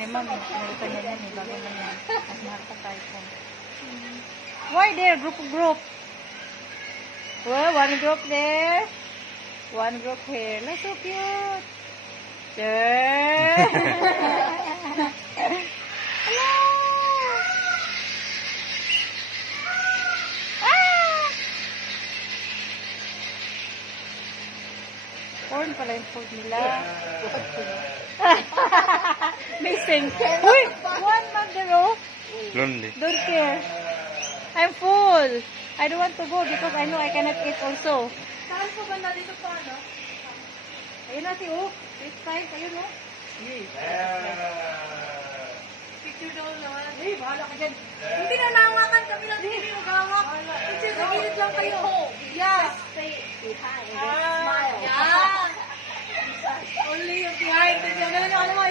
ni Ma'am. Meron niya yan eh. Bagay na yan. At mahal pa tayo po. Why there? Group. Well, one group there. One group here. Look, so cute. There. Hello. Corn pala yung food nila. Amazing. Uy! One month ago. Lonely. Don't care. I'm full. I don't want to go because I know I cannot eat also. Saan po ba na dito pa, no? Ayun na si U. This time, ayun o. Picture daw naman. Hey, bahala ka dyan. Hindi na nahawakan kami lang. Hindi mo gawak. Picture sa gilid lang kayo. Yes. Say hi. Smile. Yeah. Only yung behind the camera. Ano mo,